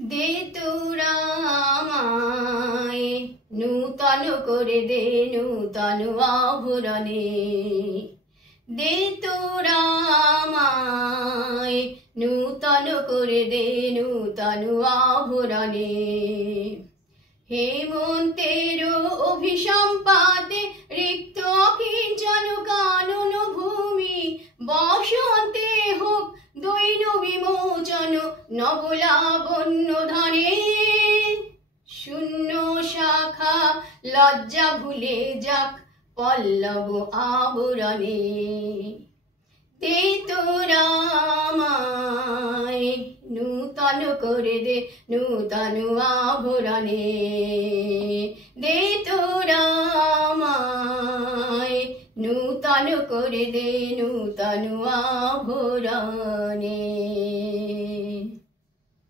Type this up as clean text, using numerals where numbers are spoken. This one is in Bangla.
দে তোরা আমায় নূতন করে দে নূতন আভরণে, দে তোরা আমায় নূতন করে দে নূতন আভরণে। হেমন্তের অভিসম্পাতে রিক্ত অকিঞ্চন কানন ভূমি, বসন্তে হোক দৈন বিমোচন নবলাবণ্য ধনে। শূন্য শাখা লজ্জা ভুলে যাক পল্লব আবরণে, দে তোরা আমায় নূতন করে দে নূতন আভরণে, দে তোরা আমায় নূতন করে দে নূতন আভরণে।